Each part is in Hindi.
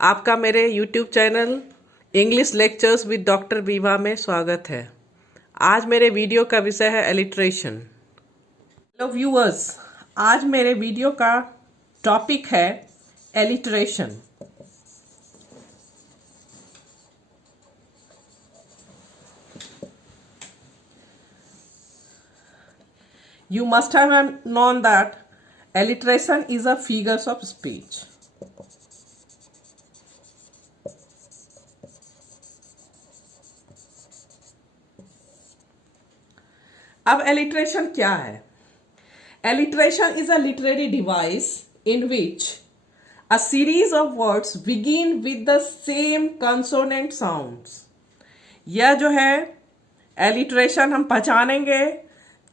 आपका मेरे YouTube channel English lectures with doctor Biva में स्वागत है। आज मेरे वीडियो का विषय है एलिट्रेशन। हेलो व्यूअर्स, आज मेरे वीडियो का टॉपिक है alliteration. You must have known that alliteration is a figures of speech. अब एलिट्रेशन क्या है? Alliteration is a literary device in which a series of words begin with the same consonant sounds. यह जो है एलिट्रेशन हम पहचानेंगे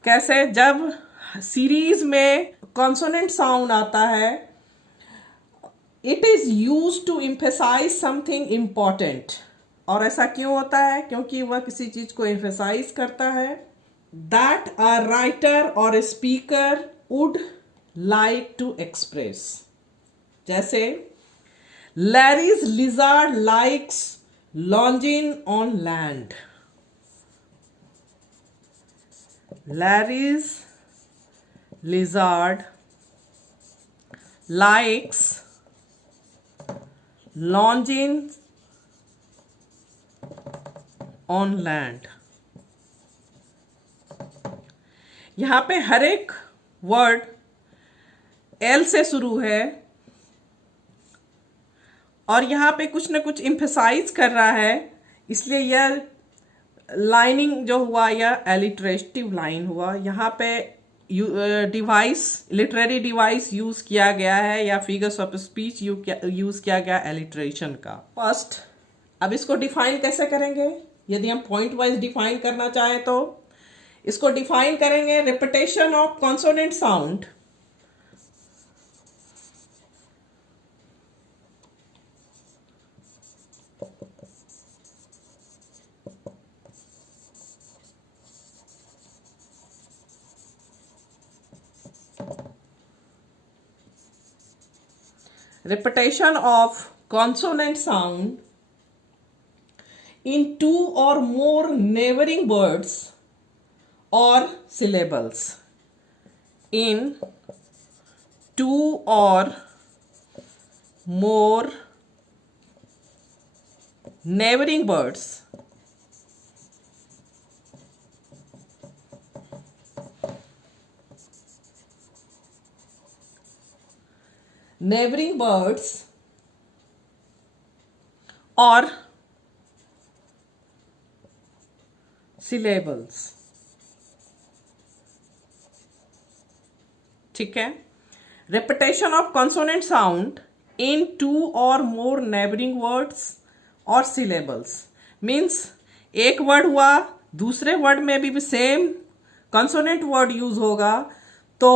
कैसे, जब सीरीज में कॉन्सोनेंट साउंड आता है। It is use to emphasize something important. और ऐसा क्यों होता है? क्योंकि वह किसी चीज को एम्फेसाइज करता है दैट अ राइटर और a speaker would like to express. जैसे Larry's lizard likes lounging on land. Larry's lizard likes lounging on land. यहाँ पे हर एक वर्ड एल से शुरू है और यहाँ पे कुछ ना कुछ इम्फेसाइज कर रहा है, इसलिए यह लाइनिंग जो हुआ या एलिट्रेटिव लाइन हुआ। यहाँ पे डिवाइस, लिटरेरी डिवाइस यूज किया गया है या फिगर्स ऑफ स्पीच यूज किया गया एलिट्रेशन का। फर्स्ट, अब इसको डिफाइन कैसे करेंगे? यदि हम पॉइंट वाइज डिफाइन करना चाहें तो इसको डिफाइन करेंगे repetition of consonant sound repetition of consonant sound in two or more neighboring words or syllables. In two or more neighboring words or syllables। ठीक है। repetition of consonant sound in two or more neighboring words और syllables means एक वर्ड हुआ, दूसरे वर्ड में भी सेम consonant वर्ड यूज होगा, तो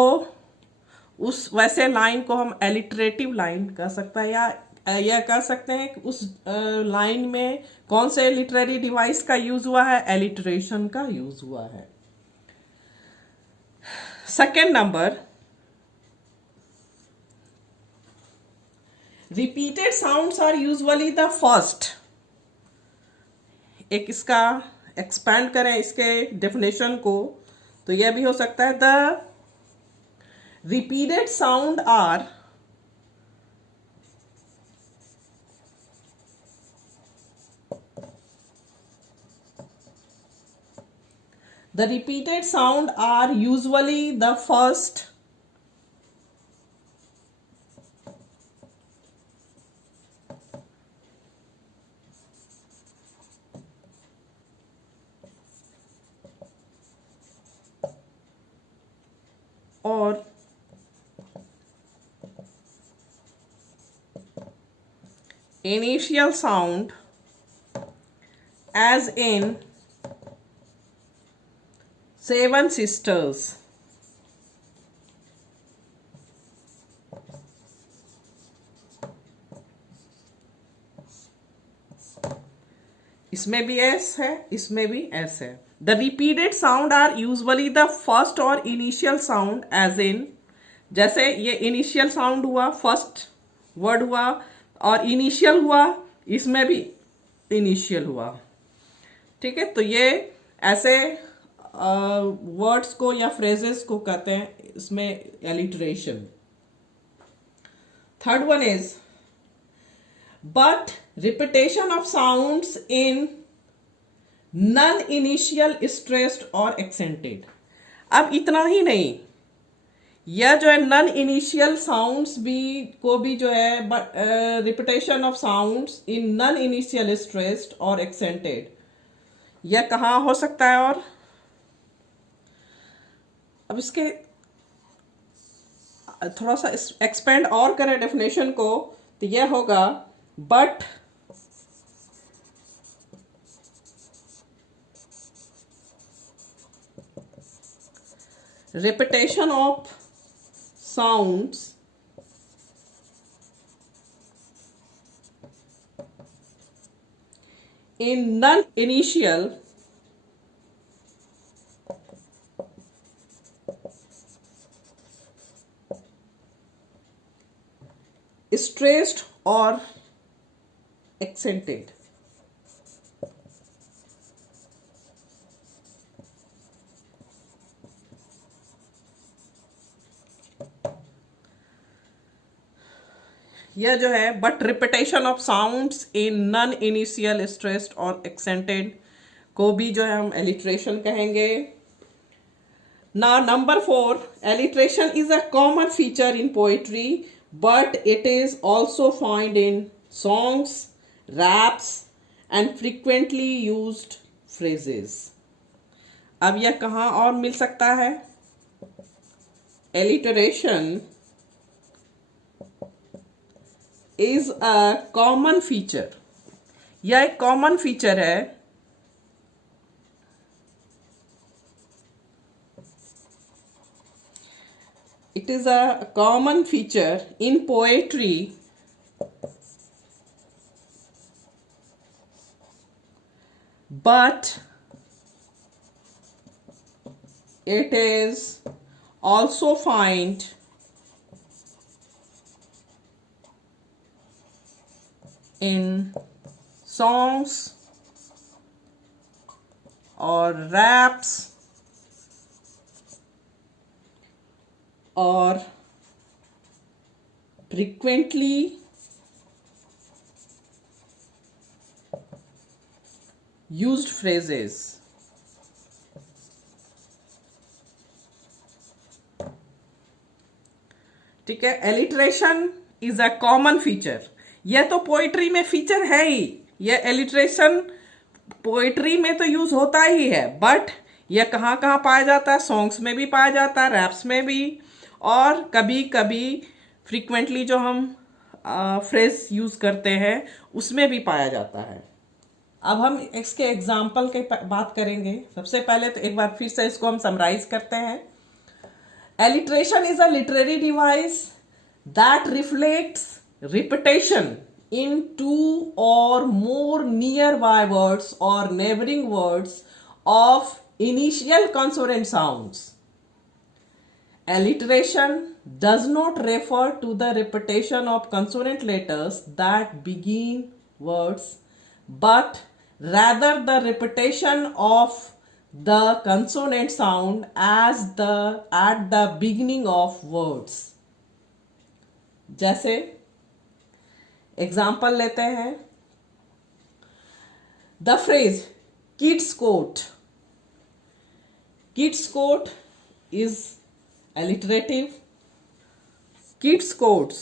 उस वैसे लाइन को हम एलिट्रेटिव लाइन कह सकते हैं, या यह कह सकते हैं कि उस लाइन में कौन से लिटरेरी डिवाइस का यूज हुआ है? एलिट्रेशन का यूज हुआ है। Second number, repeated sounds are usually the first. एक इसका एक्सपैंड करें इसके डेफिनेशन को, तो यह भी हो सकता है the repeated sound are usually the first or initial sound, as in Seven Sisters। इसमें भी एस है, इसमें भी एस है। The repeated sound are usually the first और इनिशियल साउंड, एज इन जैसे ये इनिशियल साउंड हुआ, फर्स्ट वर्ड हुआ, और इनिशियल हुआ, इसमें भी इनिशियल हुआ। ठीक है, तो ये ऐसे वर्ड्स को या फ्रेजेस को कहते हैं इसमें alliteration. Third one is but repetition of sounds in non-initial stressed or accented। अब इतना ही नहीं, यह जो है नॉन इनिशियल साउंड्स भी को भी जो है repetition of sounds in non initial stressed और एक्सेंटेड, यह कहाँ हो सकता है? और अब इसके थोड़ा सा एक्सपेंड और करें डेफिनेशन को, तो यह होगा but repetition of sounds in non-initial stressed or accented। यह जो है but repetition of sounds in non initial stressed और एक्सेंटेड को भी जो है हम एलिट्रेशन कहेंगे। ना number 4, alliteration is a common feature in poetry but it is also find in songs, raps and frequently used phrases। अब यह कहाँ और मिल सकता है? Alliteration is a common feature। यह एक कॉमन फीचर है it is a common feature in poetry but it is also found in songs or raps or frequently used phrases। ठीक है, alliteration is a common feature. यह तो पोइट्री में फीचर है ही, यह एलिट्रेशन पोइट्री में तो यूज होता ही है, बट यह कहाँ कहाँ पाया जाता है? सॉन्ग्स में भी पाया जाता है, रैप्स में भी, और कभी कभी फ्रीक्वेंटली जो हम फ्रेज यूज करते हैं उसमें भी पाया जाता है। अब हम इसके एग्जाम्पल के बात करेंगे। सबसे पहले तो एक बार फिर से इसको हम समराइज करते हैं। Alliteration is a literary device that reflects repetition in two or more nearby words or neighboring words of initial consonant sounds. Alliteration does not refer to the repetition of consonant letters that begin words, but rather the repetition of the consonant sound at the beginning of words. जैसे एग्जाम्पल लेते हैं, the phrase kids coat. Kids coat is alliterative. Kids coats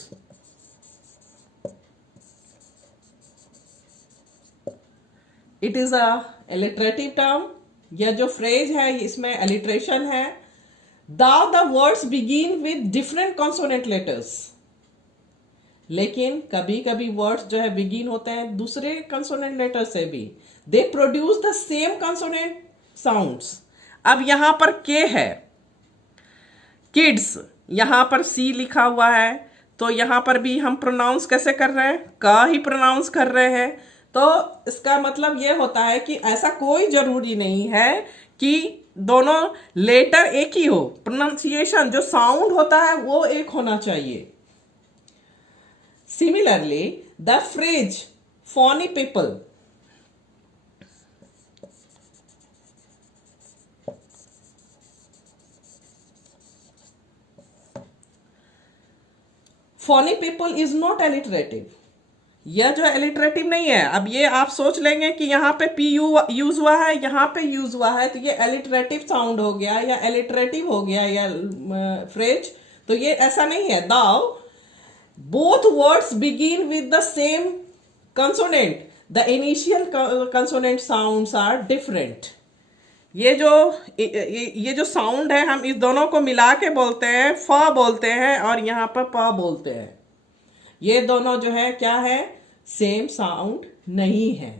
it is a alliterative term. यह जो फ्रेज है इसमें alliteration है. Though the words begin with different consonant letters, लेकिन कभी कभी वर्ड्स जो है बिगिन होते हैं दूसरे कंसोनेंट लेटर से भी. They produce the same consonant sounds. अब यहां पर के है, किड्स, यहां पर सी लिखा हुआ है, तो यहां पर भी हम प्रोनाउंस कैसे कर रहे हैं? का ही प्रोनाउंस कर रहे हैं. तो इसका मतलब यह होता है कि ऐसा कोई जरूरी नहीं है कि दोनों लेटर एक ही हो. प्रोनाउंसिएशन जो साउंड होता है वो एक होना चाहिए. Similarly, The phrase funny people is not alliterative. यह जो एलिटरेटिव नहीं है. अब ये आप सोच लेंगे कि यहाँ पे पी यू यूज हुआ है, यहाँ पे यूज हुआ है, तो ये एलिटरेटिव साउंड हो गया या एलिटरेटिव हो गया या फ्रेज. तो ये ऐसा नहीं है. दाउ both words begin with the same consonant. The initial consonant sounds are different. ये जो साउंड है हम इस दोनों को मिला के बोलते हैं, फ बोलते हैं और यहाँ पर प बोलते हैं. ये दोनों जो है क्या है, सेम साउंड नहीं है.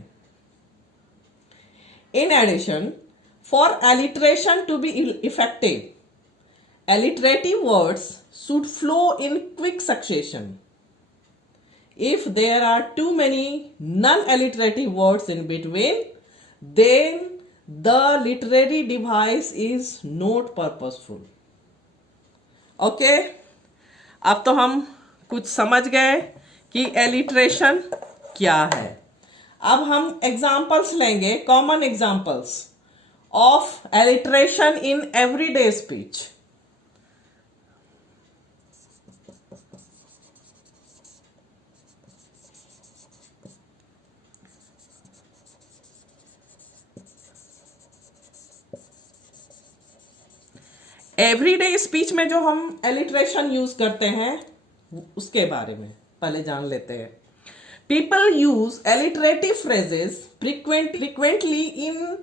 In addition, for alliteration to be effective, alliterative words should flow in quick succession. If there are too many non-alliterative words in between, then the literary device is not purposeful. Okay? अब तो हम कुछ समझ गए कि एलिट्रेशन क्या है. अब हम एग्जाम्पल्स लेंगे, common examples of alliteration in everyday speech. Everyday speech में जो हम एलिट्रेशन यूज करते हैं उसके बारे में पहले जान लेते हैं. People use alliterative phrases frequently in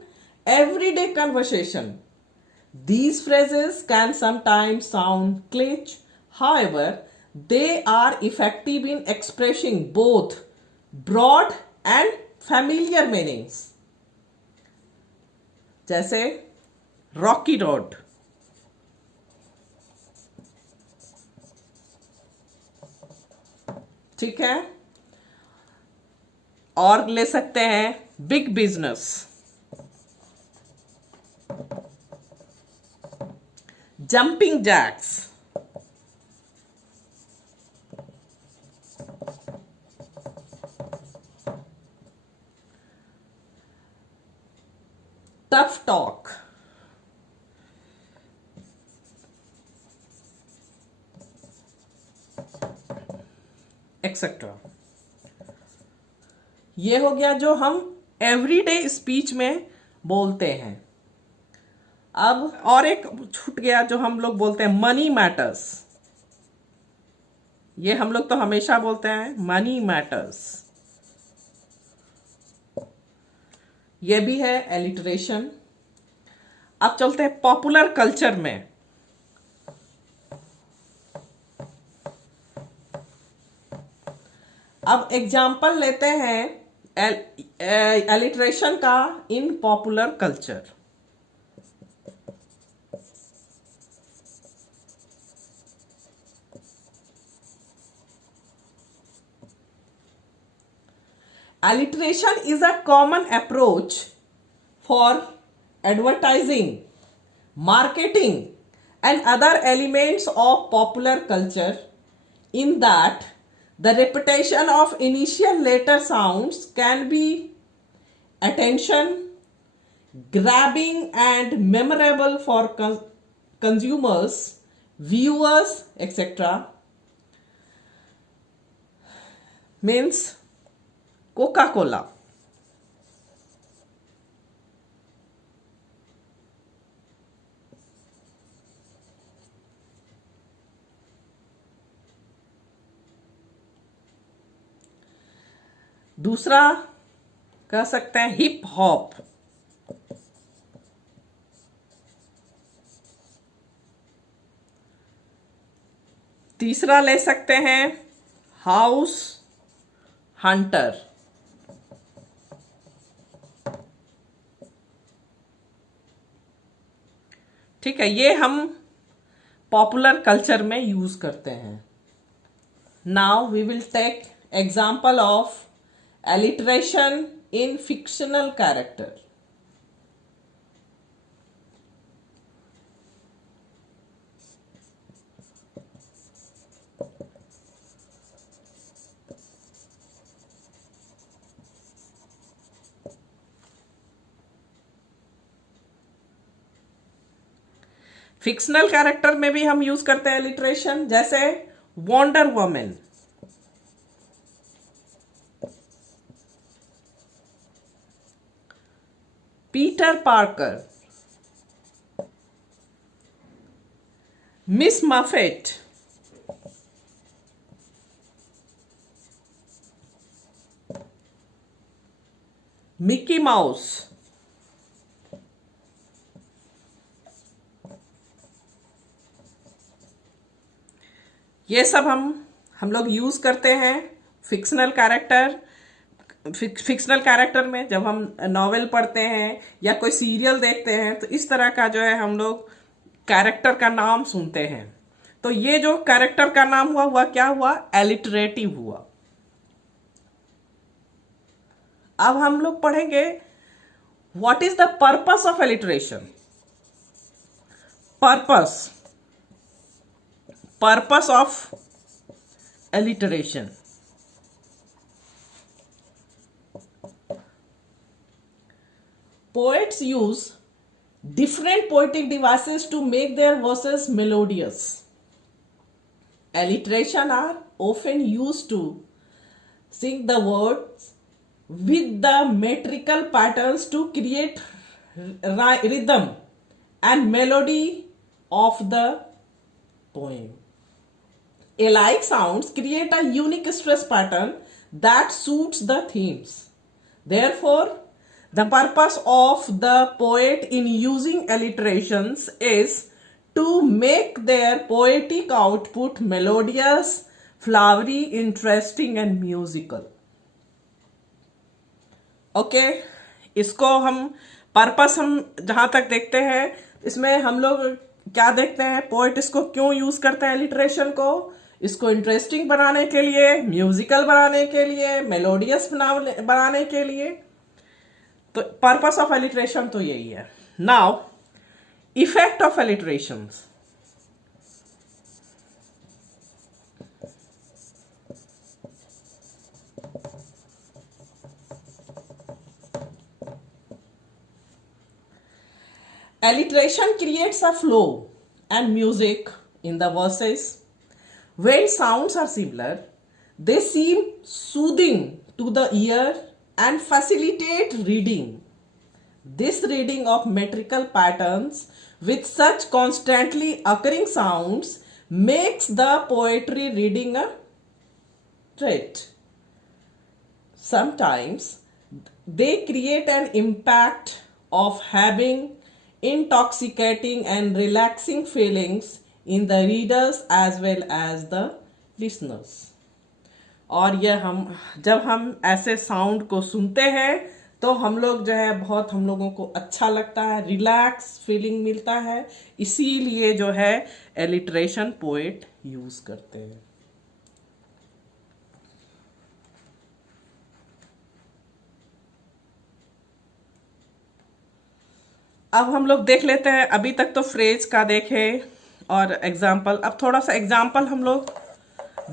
everyday conversation. These phrases can sometimes sound glitch. However, they are effective in expressing both broad and familiar meanings. जैसे रॉकी रोड. ठीक है. और ले सकते हैं big business, jumping jacks, tough talk, etcetera. ये हो गया जो हम एवरीडे स्पीच में बोलते हैं. अब और एक छूट गया जो हम लोग बोलते हैं मनी मैटर्स. ये हम लोग तो हमेशा बोलते हैं मनी मैटर्स. ये भी है एलिटरेशन. अब चलते हैं पॉपुलर कल्चर में. अब एग्जाम्पल लेते हैं एलिटरेशन का in popular culture. Alliteration is a common approach for advertising, marketing, and other elements of popular culture, in that the repetition of initial letter sounds can be attention grabbing and memorable for consumers, viewers, etc. Means Coca Cola. दूसरा कह सकते हैं हिप हॉप. तीसरा ले सकते हैं हाउस हंटर. ठीक है. ये हम पॉपुलर कल्चर में यूज करते हैं. Now we will take example of alliteration in fictional character. Fictional character में भी हम यूज करते हैं एलिट्रेशन, जैसे Wonder Woman, Peter Parker, Miss Muffet, Mickey Mouse, ये सब हम लोग यूज करते हैं फिक्शनल कैरेक्टर। फिक्शनल कैरेक्टर में जब हम नॉवेल पढ़ते हैं या कोई सीरियल देखते हैं तो इस तरह का जो है हम लोग कैरेक्टर का नाम सुनते हैं। तो ये जो कैरेक्टर का नाम हुआ क्या हुआ? एलिटरेटिव हुआ। अब हम लोग पढ़ेंगे what is the purpose of alliteration. Purpose of alliteration. Poets use different poetic devices to make their verses melodious. Alliteration are often used to sync the words with the metrical patterns to create rhythm and melody of the poem. Alike sounds create a unique stress pattern that suits the themes. Therefore, the purpose of the poet in using alliterations is to make their poetic output melodious, flowery, interesting and musical. Okay, इसको हम पर्पस हम जहां तक देखते हैं, इसमें हम लोग क्या देखते हैं, पोएट इसको क्यों यूज करते हैं एलिट्रेशन को? इसको इंटरेस्टिंग बनाने के लिए, म्यूजिकल बनाने के लिए, मेलोडियस बनाने के लिए। तो पर्पस ऑफ एलिट्रेशन तो यही है। Now effect of alliteration. Alliteration creates a flow and music in the verses. When sounds are similar, they seem soothing to the ear and facilitate reading. This reading of metrical patterns with such constantly occurring sounds makes the poetry reading a treat. Sometimes they create an impact of having intoxicating and relaxing feelings in the readers as well as the listeners. और ये जब हम ऐसे साउंड को सुनते हैं तो हम लोग जो है बहुत हम लोगों को अच्छा लगता है, रिलैक्स फीलिंग मिलता है। इसीलिए जो है एलिट्रेशन पोएट यूज करते हैं। अब हम लोग देख लेते हैं, अभी तक तो फ्रेज का देखे और एग्जाम्पल। अब थोड़ा सा एग्जाम्पल हम लोग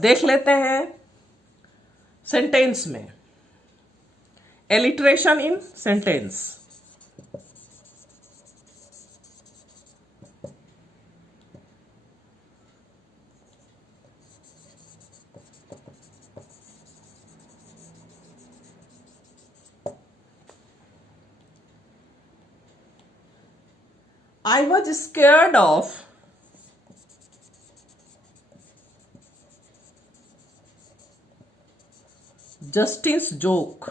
देख लेते हैं सेंटेंस में। Alliteration in sentence. I was scared of Justin's joke.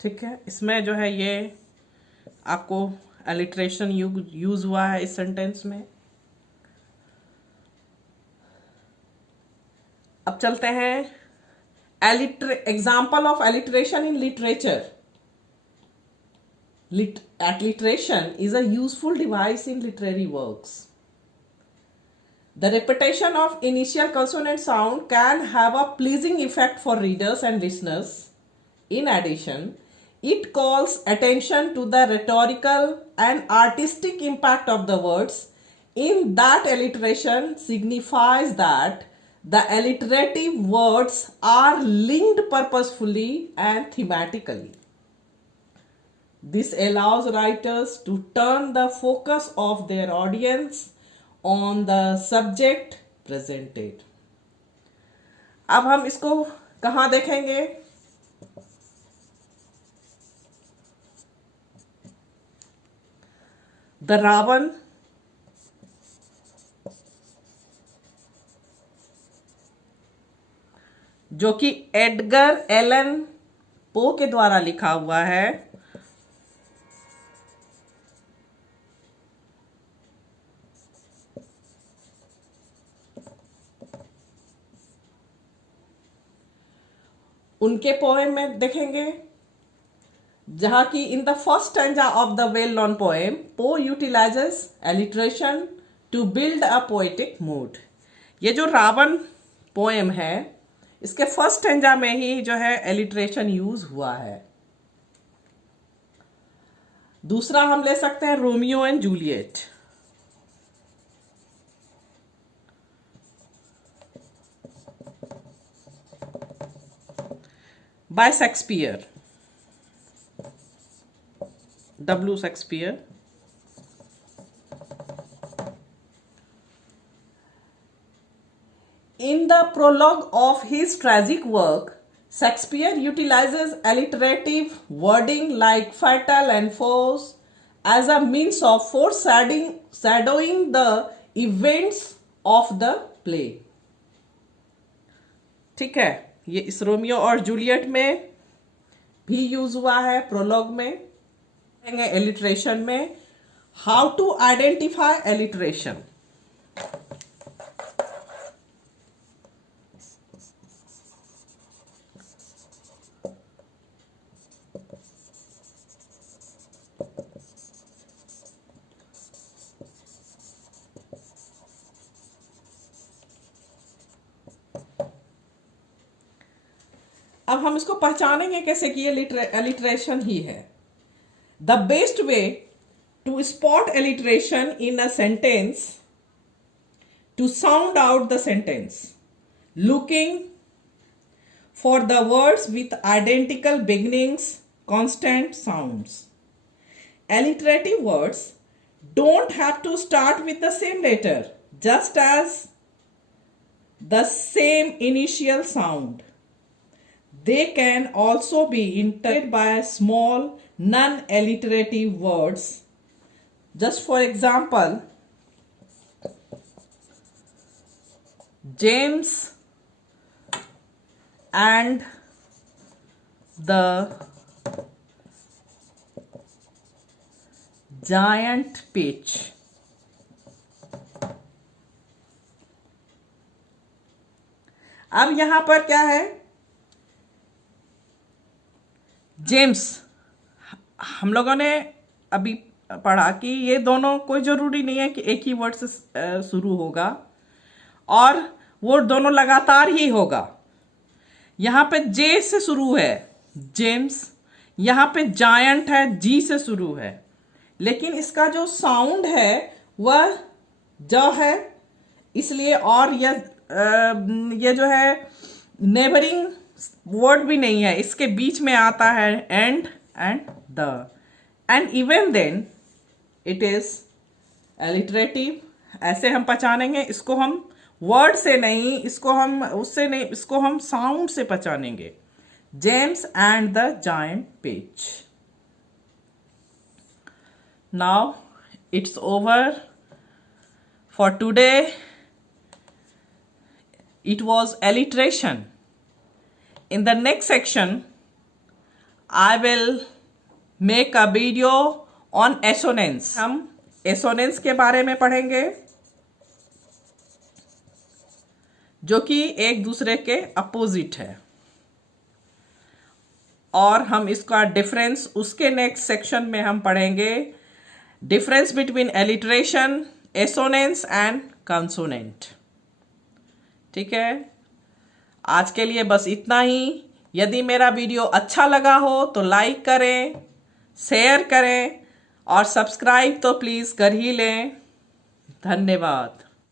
ठीक है, इसमें जो है ये आपको एलिट्रेशन यूज हुआ है इस सेंटेंस में। अब चलते हैं example of alliteration in literature. Alliteration is a useful device in literary works. The repetition of initial consonant sound can have a pleasing effect for readers and listeners. In addition, it calls attention to the rhetorical and artistic impact of the words, in that alliteration signifies that The alliterative words are linked purposefully and thematically. This allows writers to turn the focus of their audience on the subject presented. अब हम इसको कहाँ देखेंगे? द रावण, जो कि एडगर एलन पो के द्वारा लिखा हुआ है। उनके पोएम में देखेंगे, जहां की in the first stanza of the well known poem Poe utilizes alliteration to build a poetic mood. ये जो रावण पोएम है, इसके फर्स्ट स्टैंजा में ही जो है एलिट्रेशन यूज हुआ है। दूसरा हम ले सकते हैं Romeo and Juliet. Bye Shakespeare, W. Shakespeare. In the prologue of his tragic work, Shakespeare utilizes alliterative wording like fatal and force as a means of foreshadowing the events of the play. ठीक है, ये इस रोमियो और जूलियट में भी यूज हुआ है, प्रोलॉग में, एलिट्रेशन में। How to identify alliteration? अब हम इसको पहचानेंगे कैसे कि ये एलिट्रेशन ही है। The best way to spot alliteration in a sentence, to sound out the sentence, looking for the words with identical beginnings, constant sounds. Alliterative words don't have to start with the same letter, just as the same initial sound. They can also be interrupted by small non-alliterative words. Just for example, James and the giant peach. अब यहां पर क्या है? जेम्स, हम लोगों ने अभी पढ़ा कि ये दोनों कोई जरूरी नहीं है कि एक ही वर्ड से शुरू होगा और वो दोनों लगातार ही होगा। यहां पे जे से शुरू है जेम्स, यहां पे जायंट है, जी से शुरू है, लेकिन इसका जो साउंड है वह ज है, इसलिए। और ये जो है नेबरिंग वर्ड भी नहीं है, इसके बीच में आता है and the, and even then it is alliterative. ऐसे हम पहचानेंगे इसको, हम वर्ड से नहीं, इसको हम उससे नहीं, इसको हम साउंड से पहचानेंगे। जेम्स एंड द जायंट पेच। Now it's over for today. It was alliteration. In the next section, I will make a video on assonance. हम assonance के बारे में पढ़ेंगे, जो कि एक दूसरे के अपोजिट है, और हम इसका डिफरेंस उसके नेक्स्ट सेक्शन में हम पढ़ेंगे। Difference between alliteration, assonance and consonant. ठीक है, आज के लिए बस इतना ही। यदि मेरा वीडियो अच्छा लगा हो तो लाइक करें, शेयर करें और सब्सक्राइब तो प्लीज़ कर ही लें। धन्यवाद।